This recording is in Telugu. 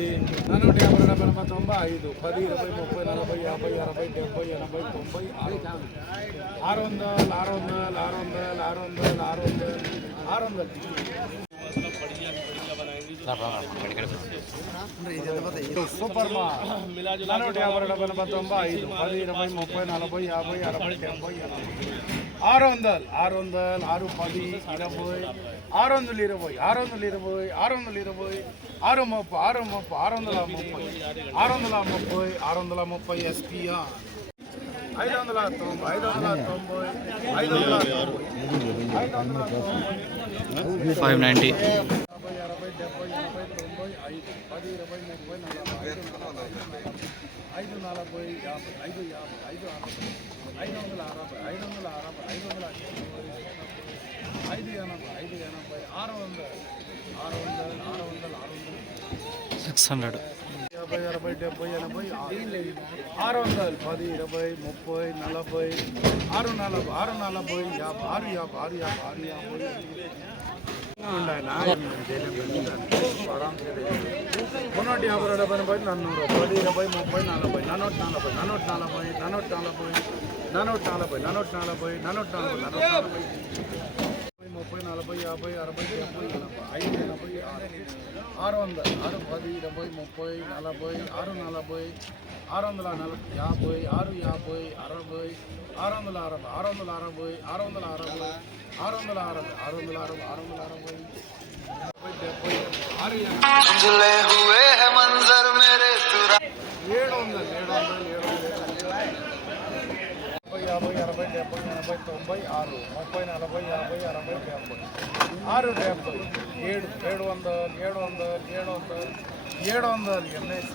450 10 20 30 40 50 60 70 80 90 సూపర్ మా 450 5 10 20 30 40 50 60 70 600 600 6 10 20 620 630 SPR 590 600 50 60 70 80 600 10 20 30 40 उजले हुए है मंजर मेरे तुरा 700 MSC